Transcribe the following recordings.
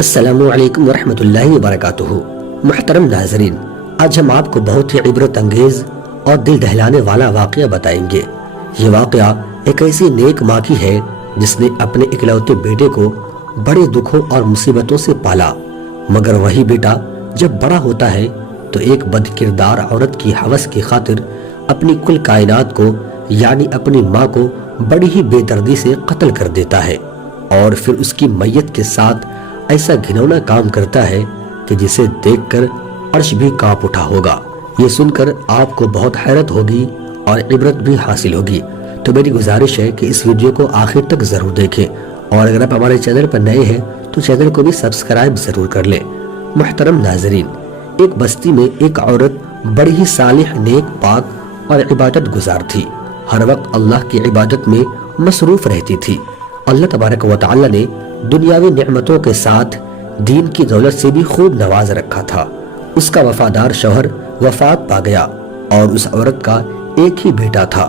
السلام علیکم ورحمۃ اللہ وبرکاتہ۔ محترم ناظرین، آج ہم آپ کو بہت ہی عبرت انگیز اور دل دہلانے والا واقعہ بتائیں گے۔ یہ واقعہ ایک ایسی نیک ماں کی ہے جس نے اپنے اکلوتے بیٹے کو بڑے دکھوں اور مصیبتوں سے پالا، مگر وہی بیٹا جب بڑا ہوتا ہے تو ایک بد کردار عورت کی ہوس کی خاطر اپنی کل کائنات کو یعنی اپنی ماں کو بڑی ہی بے دردی سے قتل کر دیتا ہے، اور پھر اس کی میت کے ساتھ ایسا گھنونا کام کرتا ہے کہ جسے دیکھ کر عرش بھی کانپ اٹھا ہوگا۔ یہ سن کر آپ کو بہت حیرت ہوگی اور عبرت بھی حاصل ہوگی، تو میری گزارش ہے کہ اس ویڈیو کو آخر تک ضرور دیکھیں، اور اگر آپ ہمارے چینل پر نئے ہیں تو چینل کو بھی سبسکرائب ضرور کر لیں۔ محترم ناظرین، ایک بستی میں ایک عورت بڑی ہی صالح، نیک، پاک اور عبادت گزار تھی۔ ہر وقت اللہ کی عبادت میں مصروف رہتی تھی۔ اللہ تبارک و تعالی نے دنیاوی نعمتوں کے ساتھ دین کی دولت سے بھی خوب نواز رکھا تھا۔ اس کا وفادار شوہر وفات پا گیا اور اس عورت کا ایک ہی بیٹا تھا۔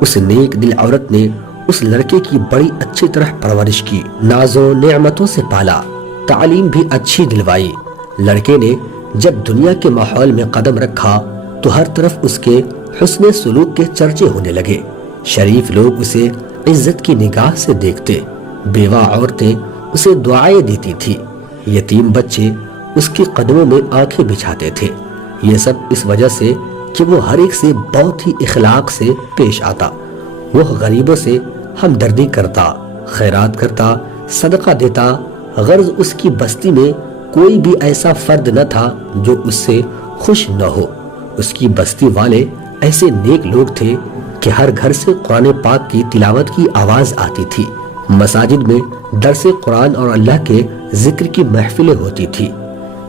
اس نیک دل عورت نے اس لڑکے کی بڑی اچھی طرح پرورش کی، ناز و نعمتوں سے پالا، تعلیم بھی اچھی دلوائی۔ لڑکے نے جب دنیا کے ماحول میں قدم رکھا تو ہر طرف اس کے حسن سلوک کے چرچے ہونے لگے۔ شریف لوگ اسے عزت کی نگاہ سے دیکھتے، بیوہ عورتیں اسے دعائیں دیتی تھی، یتیم بچے اس کے قدموں میں آنکھیں بچھاتے تھے۔ یہ سب اس وجہ سے کہ وہ ہر ایک سے بہت ہی اخلاق سے پیش آتا۔ وہ غریبوں سے ہمدردی کرتا، خیرات کرتا، صدقہ دیتا۔ غرض اس کی بستی میں کوئی بھی ایسا فرد نہ تھا جو اس سے خوش نہ ہو۔ اس کی بستی والے ایسے نیک لوگ تھے کہ ہر گھر سے قرآن پاک کی تلاوت کی آواز آتی تھی، مساجد میں درس قرآن اور اللہ کے ذکر کی محفلیں ہوتی تھی۔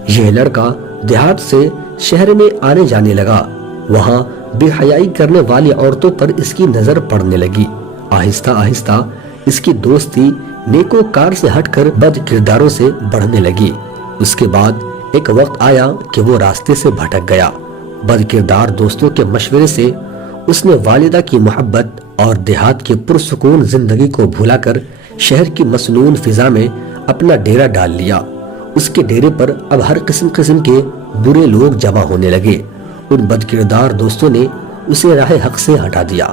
یہ لڑکا دیہات سے شہر میں آنے جانے لگا، وہاں بے حیائی کرنے والی عورتوں پر اس کی نظر پڑنے لگی۔ آہستہ آہستہ اس کی دوستی نیکوکار سے ہٹ کر بد کرداروں سے بڑھنے لگی۔ اس کے بعد ایک وقت آیا کہ وہ راستے سے بھٹک گیا۔ بد کردار دوستوں کے مشورے سے اس نے والدہ کی محبت اور دیہات کی پرسکون زندگی کو بھولا کر شہر کی مسنون فضا میں اپنا ڈیرا ڈال لیا۔ اس کے ڈیرے پر اب ہر قسم کے برے لوگ جمع ہونے لگے۔ ان بد کردار دوستوں نے اسے راہ حق سے ہٹا دیا۔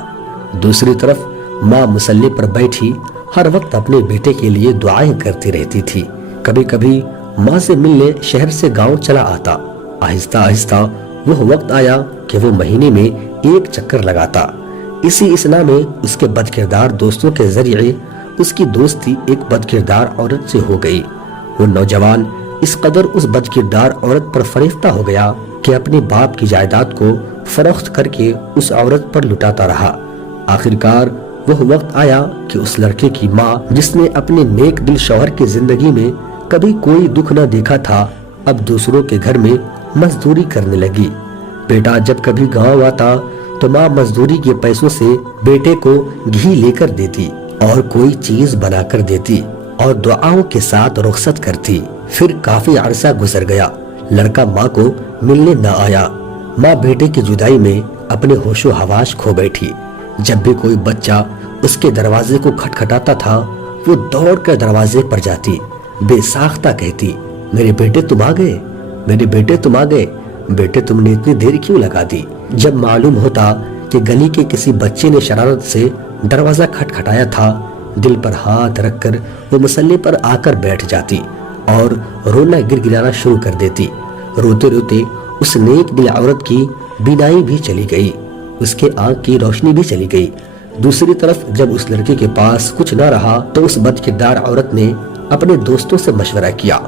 دوسری طرف ماں مصلی پر بیٹھی ہر وقت اپنے بیٹے کے لیے دعائیں کرتی رہتی تھی۔ کبھی کبھی ماں سے ملنے شہر سے گاؤں چلا آتا۔ آہستہ آہستہ وہ وقت آیا کہ وہ مہینے میں ایک چکر لگاتا۔ اسی اسنا میں اس کے بد کردار دوستوں کے ذریعے اس کی دوستی ایک بد کردار عورت سے ہو گئی۔ وہ نوجوان اس قدر اس بد کردار عورت پر فریفتہ ہو گیا کہ اپنے باپ کی جائیداد کو فروخت کر کے اس عورت پر لٹاتا رہا۔ آخرکار وہ وقت آیا کہ اس لڑکے کی ماں، جس نے اپنے نیک دل شوہر کی زندگی میں کبھی کوئی دکھ نہ دیکھا تھا، اب دوسروں کے گھر میں مزدوری کرنے لگی۔ بیٹا جب کبھی گاؤں آتا تو ماں مزدوری کے پیسوں سے بیٹے کو گھی لے کر دیتی اور کوئی چیز بنا کر دیتی اور دعاؤں کے ساتھ رخصت کرتی۔ پھر کافی عرصہ گزر گیا، لڑکا ماں کو ملنے نہ آیا۔ ماں بیٹے کی جدائی میں اپنے ہوش و حواس کھو بیٹھی۔ جب بھی کوئی بچہ اس کے دروازے کو کھٹکھٹاتا تھا وہ دوڑ کر دروازے پر جاتی، بے ساختہ کہتی، میرے بیٹے تم آ گئے، میرے بیٹے تم آ گئے، بیٹے تم نے اتنی دیر کیوں لگا دی؟ جب معلوم ہوتا کہ گلی کے کسی بچے نے شرارت سے دروازہ کھٹکھٹایا تھا، دل پر ہاتھ رکھ کر وہ مصلی پر آ کر بیٹھ جاتی اور رونا گڑگڑانا شروع کر دیتی۔ روتے روتے اس نیک دل عورت کی بینائی بھی چلی گئی، اس کے آنکھ کی روشنی بھی چلی گئی۔ دوسری طرف جب اس لڑکے کے پاس کچھ نہ رہا تو اس بد کردار عورت نے اپنے دوستوں سے مشورہ کیا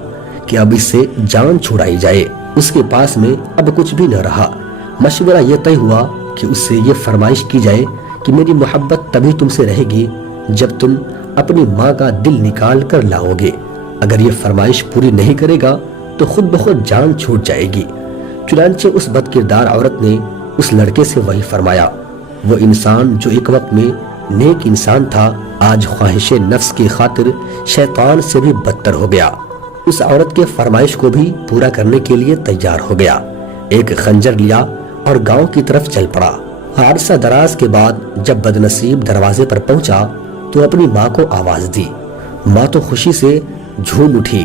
کہ اب اس سے جان چھڑائی جائے۔ اس کے پاس میں اب کچھ بھی نہ رہا۔ مشورہ یہ طے ہوا کہ اس سے یہ فرمائش کی جائے کہ میری محبت تبھی تم سے رہے گی جب تم اپنی ماں کا دل نکال کر لاؤ گے۔ اگر یہ فرمائش پوری نہیں کرے گا تو خود بخود جان چھوٹ جائے گی۔ چنانچہ اس بد کردار عورت نے اس لڑکے سے وہی فرمایا۔ وہ انسان جو ایک وقت میں نیک انسان تھا، آج خواہش نفس کی خاطر شیطان سے بھی بدتر ہو گیا۔ اس عورت کے فرمائش کو بھی پورا کرنے کے لیے تیار ہو گیا، ایک خنجر لیا اور گاؤں کی طرف چل پڑا۔ عرصہ دراز کے بعد جب بدنصیب دروازے پر پہنچا تو اپنی ماں کو آواز دی۔ ماں تو خوشی سے جھوم اٹھی،